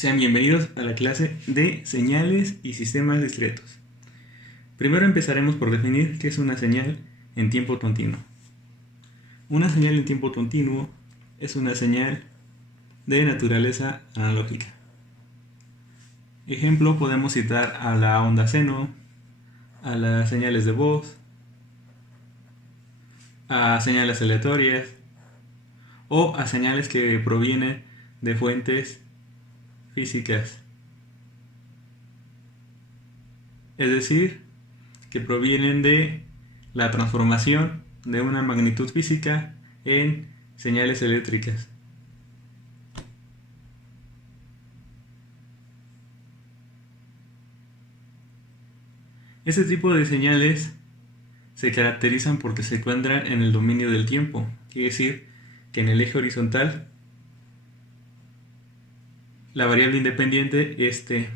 Sean bienvenidos a la clase de señales y sistemas discretos. Primero empezaremos por definir qué es una señal en tiempo continuo. Una señal en tiempo continuo es una señal de naturaleza analógica. Ejemplo, podemos citar a la onda seno, a las señales de voz, a señales aleatorias o a señales que provienen de fuentes físicas. Es decir, que provienen de la transformación de una magnitud física en señales eléctricas. Este tipo de señales se caracterizan porque se encuentran en el dominio del tiempo, quiere decir que en el eje horizontal la variable independiente es t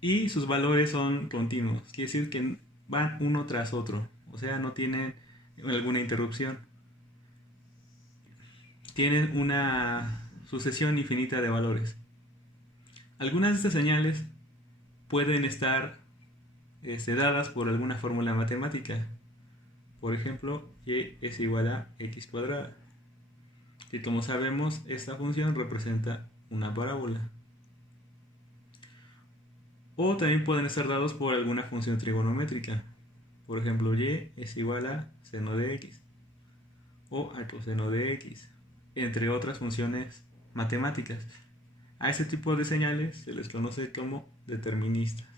y sus valores son continuos, quiere decir que van uno tras otro, o sea, no tienen alguna interrupción. Tienen una sucesión infinita de valores. Algunas de estas señales pueden estar dadas por alguna fórmula matemática. Por ejemplo, y es igual a x cuadrada. Y como sabemos, esta función representa una parábola. O también pueden estar dados por alguna función trigonométrica. Por ejemplo, y es igual a seno de x o a coseno de x, entre otras funciones matemáticas. A este tipo de señales se les conoce como deterministas.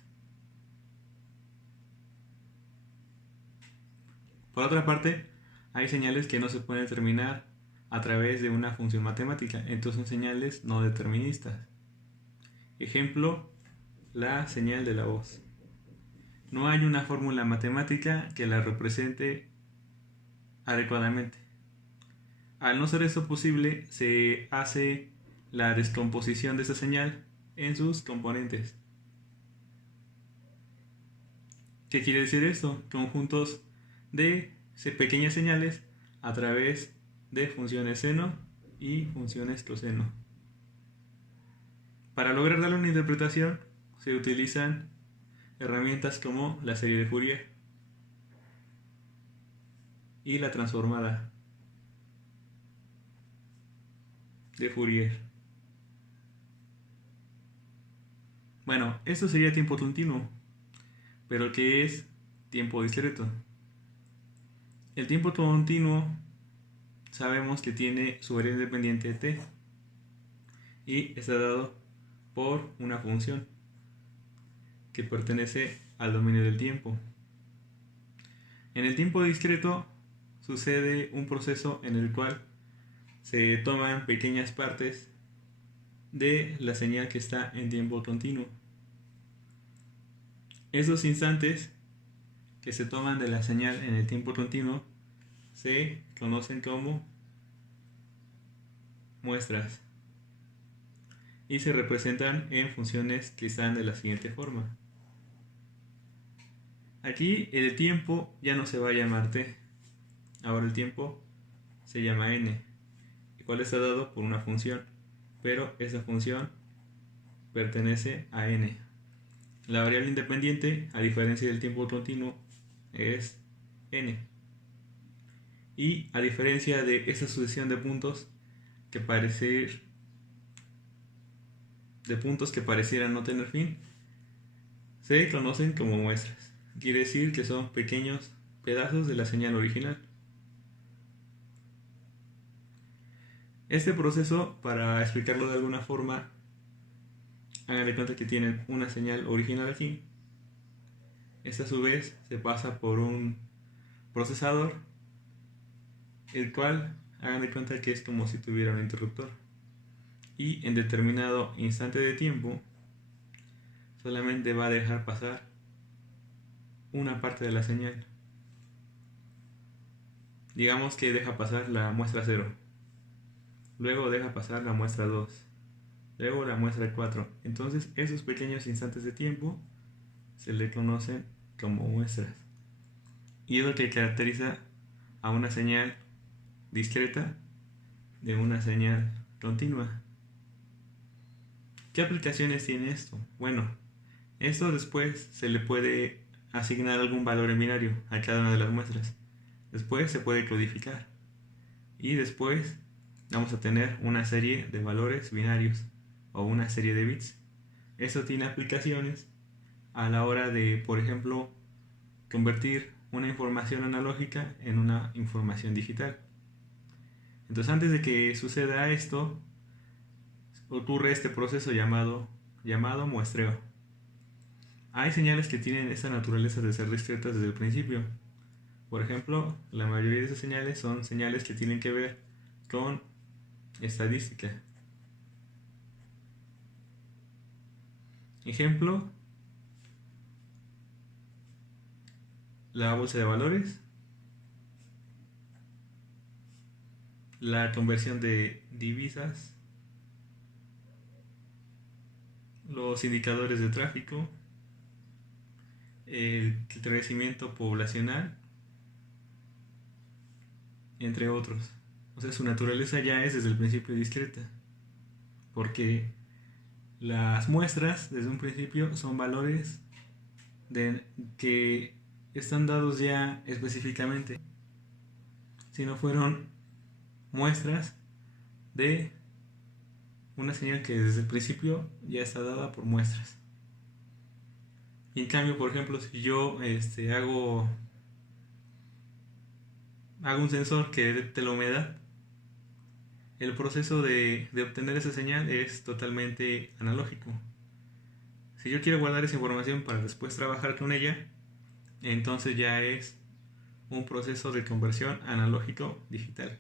Por otra parte, hay señales que no se pueden determinar a través de una función matemática, entonces son señales no deterministas. Ejemplo, la señal de la voz. No hay una fórmula matemática que la represente adecuadamente. Al no ser esto posible, se hace la descomposición de esa señal en sus componentes. ¿Qué quiere decir esto? Conjuntos de pequeñas señales a través de funciones seno y funciones coseno. Para lograr darle una interpretación se utilizan herramientas como la serie de Fourier y la transformada de Fourier. Bueno, esto sería tiempo continuo, pero ¿qué es tiempo discreto? El tiempo continuo sabemos que tiene su variable independiente t y está dado por una función que pertenece al dominio del tiempo. En el tiempo discreto sucede un proceso en el cual se toman pequeñas partes de la señal que está en tiempo continuo. Esos instantes que se toman de la señal en el tiempo continuo se conocen como muestras y se representan en funciones que están de la siguiente forma. Aquí el tiempo ya no se va a llamar t, ahora el tiempo se llama n, el cual está dado por una función, pero esa función pertenece a n. La variable independiente, a diferencia del tiempo continuo, es n. Y a diferencia de esa sucesión de puntos que parecieran no tener fin, se conocen como muestras. Quiere decir que son pequeños pedazos de la señal original. Este proceso, para explicarlo de alguna forma, hagan de cuenta que tienen una señal original aquí. Esta a su vez se pasa por un procesador, el cual hagan de cuenta que es como si tuviera un interruptor. Y en determinado instante de tiempo solamente va a dejar pasar una parte de la señal. Digamos que deja pasar la muestra 0, luego deja pasar la muestra 2, luego la muestra 4. Entonces esos pequeños instantes de tiempo se le conocen como muestras. Y es lo que caracteriza a una señal discreta de una señal continua. ¿Qué aplicaciones tiene esto? Bueno, esto después se le puede asignar algún valor en binario a cada una de las muestras. Después se puede codificar. Y después vamos a tener una serie de valores binarios o una serie de bits. Esto tiene aplicaciones a la hora de, por ejemplo, convertir una información analógica en una información digital. Entonces, antes de que suceda esto, ocurre este proceso llamado muestreo. Hay señales que tienen esta naturaleza de ser discretas desde el principio. Por ejemplo, la mayoría de esas señales son señales que tienen que ver con estadística. Ejemplo, la bolsa de valores, la conversión de divisas, los indicadores de tráfico, el crecimiento poblacional, entre otros. O sea, su naturaleza ya es desde el principio discreta, porque las muestras desde un principio son valores que están dados ya específicamente, si no fueron muestras de una señal que desde el principio ya está dada por muestras. Y en cambio, por ejemplo, si yo hago un sensor que detecte la humedad, el proceso de obtener esa señal es totalmente analógico. Si yo quiero guardar esa información para después trabajar con ella, entonces ya es un proceso de conversión analógico-digital.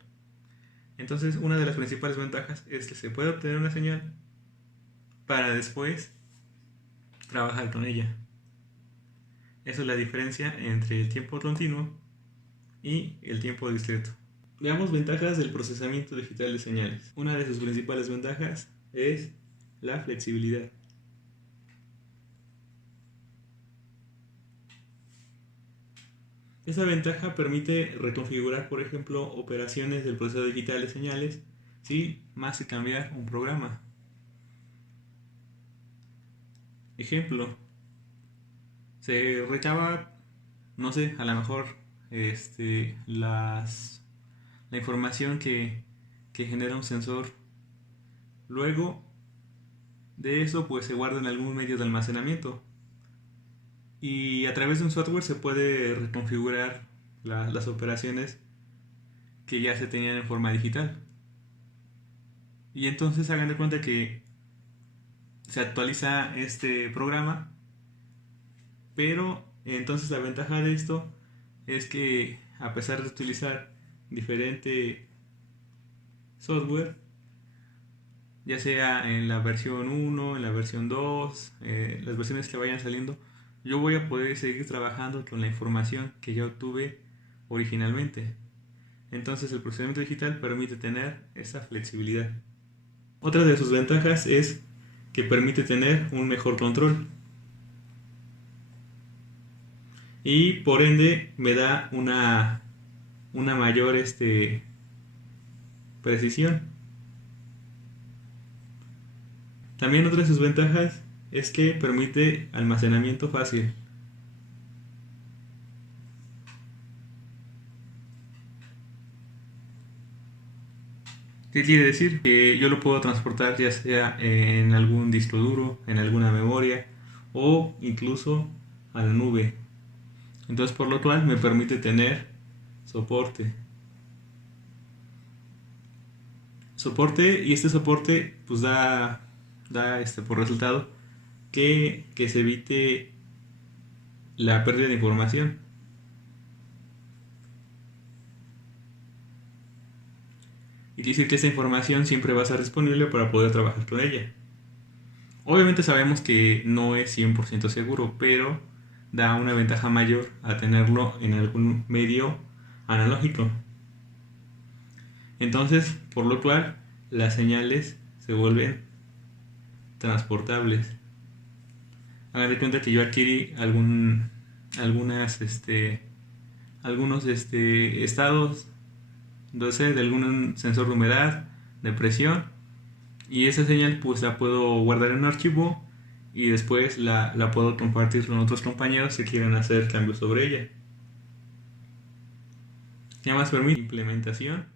Entonces, una de las principales ventajas es que se puede obtener una señal para después trabajar con ella. Esa es la diferencia entre el tiempo continuo y el tiempo discreto. Veamos ventajas del procesamiento digital de señales. Una de sus principales ventajas es la flexibilidad. Esa ventaja permite reconfigurar, por ejemplo, operaciones del proceso digital de señales sin más que cambiar un programa. Ejemplo, se recaba, no sé, a lo mejor la información que genera un sensor. Luego de eso, pues se guarda en algún medio de almacenamiento. Y a través de un software se puede reconfigurar las operaciones que ya se tenían en forma digital. Y entonces hagan de cuenta que se actualiza este programa, pero entonces la ventaja de esto es que a pesar de utilizar diferente software, ya sea en la versión 1, en la versión 2, las versiones que vayan saliendo, yo voy a poder seguir trabajando con la información que yo obtuve originalmente. Entonces el procesamiento digital permite tener esa flexibilidad. Otra de sus ventajas es que permite tener un mejor control y por ende me da una mayor precisión. También otra de sus ventajas es que permite almacenamiento fácil. ¿Qué quiere decir? Que yo lo puedo transportar ya sea en algún disco duro, en alguna memoria o incluso a la nube. Entonces, por lo cual me permite tener soporte. Y este soporte pues da por resultado que se evite la pérdida de información. Y quiere decir que esta información siempre va a estar disponible para poder trabajar con ella. Obviamente sabemos que no es 100% seguro, pero da una ventaja mayor a tenerlo en algún medio analógico. Entonces, por lo cual, las señales se vuelven transportables. Hagan de cuenta que yo adquirí algunos estados, no sé, de algún sensor de humedad, de presión, Y esa señal pues la puedo guardar en un archivo y después la puedo compartir con otros compañeros que quieran hacer cambios sobre ella. ¿Qué más permite? Implementación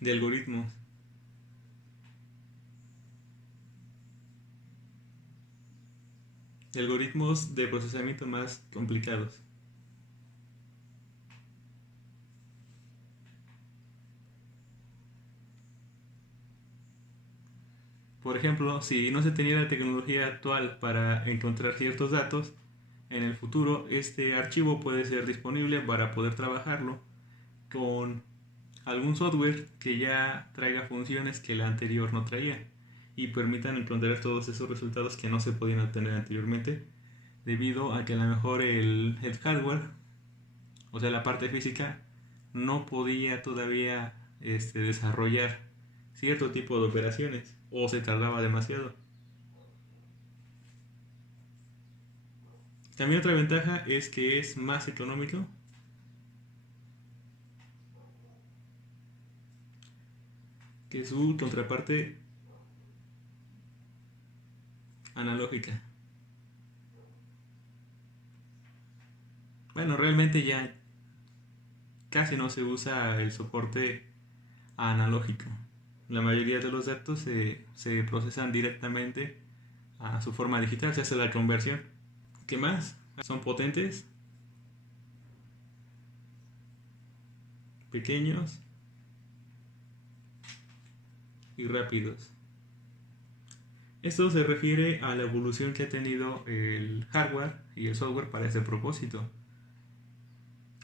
de algoritmos. De algoritmos de procesamiento más complicados. Por ejemplo, si no se tenía la tecnología actual para encontrar ciertos datos, en el futuro este archivo puede ser disponible para poder trabajarlo con algún software que ya traiga funciones que la anterior no traía y permitan encontrar todos esos resultados que no se podían obtener anteriormente debido a que a lo mejor el hardware, o sea la parte física, no podía todavía desarrollar cierto tipo de operaciones o se tardaba demasiado. También otra ventaja es que es más económico que su contraparte analógica. Bueno, realmente ya casi no se usa el soporte analógico. La mayoría de los datos se procesan directamente a su forma digital, se hace la conversión. ¿Qué más? Son potentes, pequeños y rápidos. Esto se refiere a la evolución que ha tenido el hardware y el software para ese propósito.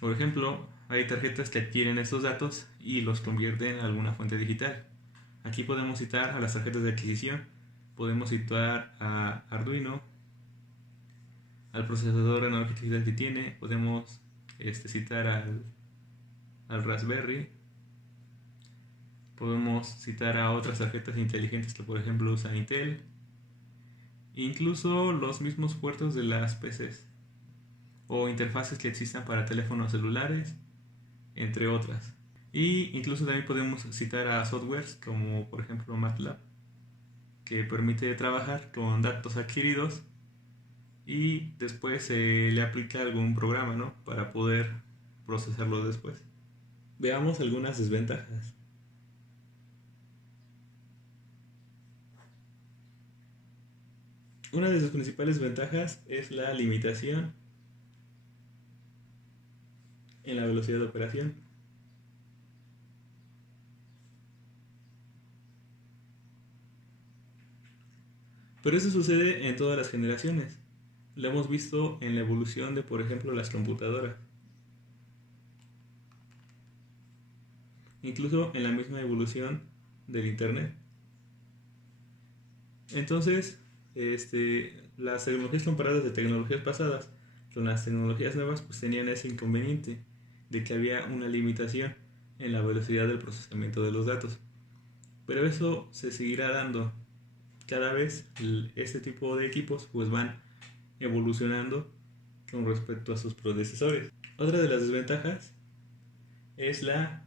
Por ejemplo, hay tarjetas que adquieren estos datos y los convierten en alguna fuente digital. Aquí podemos citar a las tarjetas de adquisición, podemos citar a Arduino, al procesador analógico digital que tiene, podemos citar al Raspberry, podemos citar a otras tarjetas inteligentes que por ejemplo usa Intel, incluso los mismos puertos de las PCs o interfaces que existan para teléfonos celulares, entre otras. Y incluso también podemos citar a softwares como por ejemplo MATLAB, que permite trabajar con datos adquiridos y después se le aplica algún programa, ¿no?, para poder procesarlo después. Veamos algunas desventajas. Una de sus principales ventajas es la limitación en la velocidad de operación. Pero eso sucede en todas las generaciones. Lo hemos visto en la evolución de, por ejemplo, las computadoras. Incluso en la misma evolución del Internet. Entonces, las tecnologías comparadas de tecnologías pasadas con las tecnologías nuevas pues tenían ese inconveniente de que había una limitación en la velocidad del procesamiento de los datos. Pero eso se seguirá dando. Cada vez este tipo de equipos pues van evolucionando con respecto a sus predecesores. Otra de las desventajas es la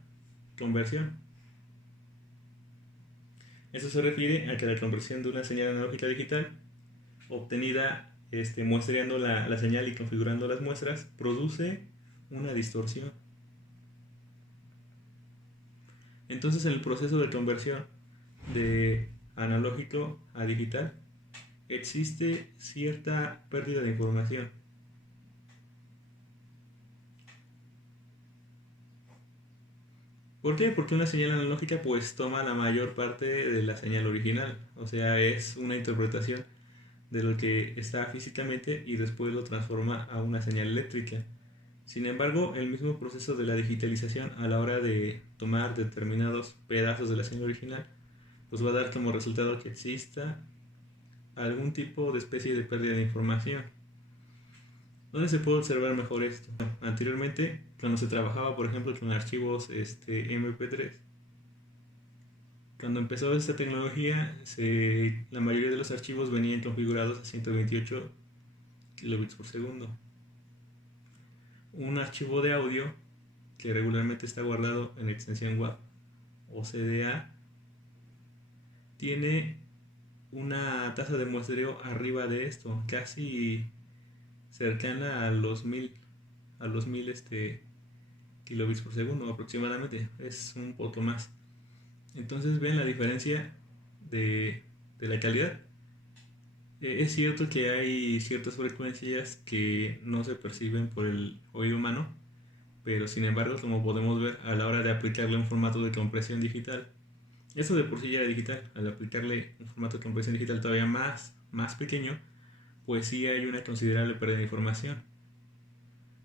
conversión. Eso se refiere a que la conversión de una señal analógica a digital obtenida muestreando la señal y configurando las muestras produce una distorsión. Entonces en el proceso de conversión de analógico a digital existe cierta pérdida de información. ¿Por qué? Porque una señal analógica pues toma la mayor parte de la señal original, o sea, es una interpretación de lo que está físicamente y después lo transforma a una señal eléctrica. Sin embargo, el mismo proceso de la digitalización a la hora de tomar determinados pedazos de la señal original pues va a dar como resultado que exista algún tipo de especie de pérdida de información. ¿Dónde se puede observar mejor esto? Anteriormente, cuando se trabajaba, por ejemplo, con archivos MP3, cuando empezó esta tecnología, la mayoría de los archivos venían configurados a 128 kilobits por segundo. Un archivo de audio que regularmente está guardado en extensión WAV o CDA, tiene una tasa de muestreo arriba de esto, casi cercana a los 1000 kilobits por segundo aproximadamente, es un poco más. Entonces ven la diferencia de la calidad. Es cierto que hay ciertas frecuencias que no se perciben por el oído humano, pero sin embargo, como podemos ver a la hora de aplicarle un formato de compresión digital, eso de por sí ya era digital, al aplicarle un formato de compresión digital todavía más pequeño, pues sí hay una considerable pérdida de información.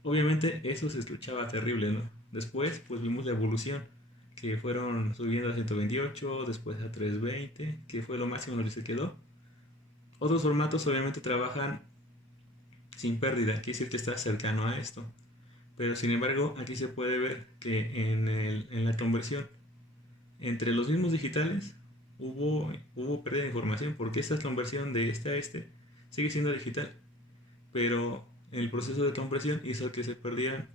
Obviamente eso se escuchaba terrible, ¿no? Después pues vimos la evolución, que fueron subiendo a 128, después a 320, que fue lo máximo en lo que se quedó. Otros formatos obviamente trabajan sin pérdida, quiere decir que está cercano a esto. Pero sin embargo aquí se puede ver que en la conversión entre los mismos digitales hubo pérdida de información, porque esta conversión de este a este sigue siendo digital, pero el proceso de compresión hizo que se perdieran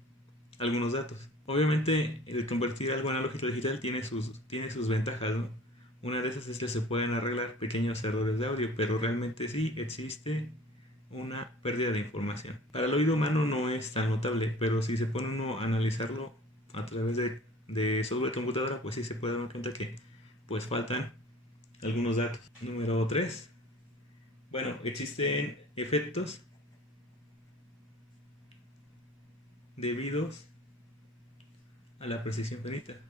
algunos datos. Obviamente el convertir algo analógico a digital tiene sus ventajas, ¿no? Una de esas es que se pueden arreglar pequeños errores de audio, pero realmente sí existe una pérdida de información. Para el oído humano no es tan notable, pero si se pone uno a analizarlo a través de software de computadora, pues sí se puede dar cuenta que pues faltan algunos datos. Número 3. Bueno, existen efectos debidos a la precisión finita,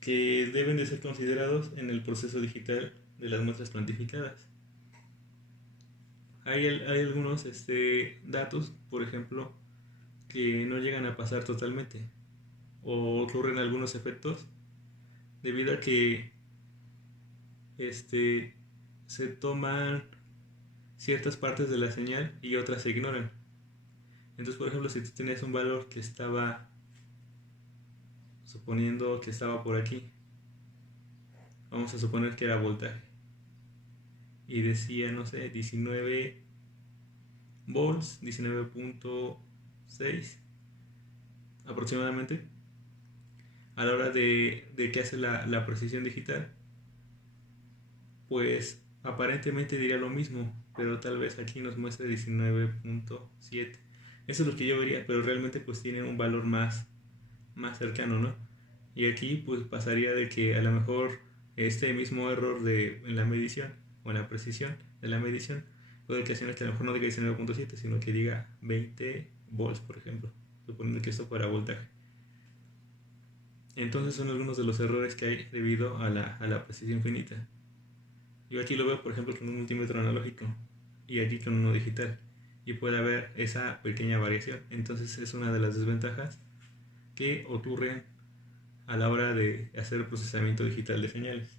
que deben de ser considerados en el proceso digital de las muestras cuantificadas. Hay algunos datos, por ejemplo, que no llegan a pasar totalmente, o ocurren algunos efectos debido a que se toman ciertas partes de la señal y otras se ignoran. Entonces, por ejemplo, si tú tenías un valor que estaba, suponiendo que estaba por aquí, vamos a suponer que era voltaje, y decía, no sé, 19 volts, 19.6 aproximadamente, a la hora de que hace la precisión digital, pues aparentemente diría lo mismo, pero tal vez aquí nos muestre 19.7. Eso es lo que yo vería, pero realmente pues tiene un valor más cercano, ¿no? Y aquí pues pasaría de que a lo mejor este mismo error en la medición o en la precisión de la medición puede ocasionar que a lo mejor no diga 19.7, sino que diga 20 volts, por ejemplo, suponiendo que esto fuera voltaje. Entonces son algunos de los errores que hay debido a la precisión finita. Yo aquí lo veo, por ejemplo, con un multímetro analógico y aquí con uno digital, y puede haber esa pequeña variación. Entonces es una de las desventajas que ocurren a la hora de hacer el procesamiento digital de señales.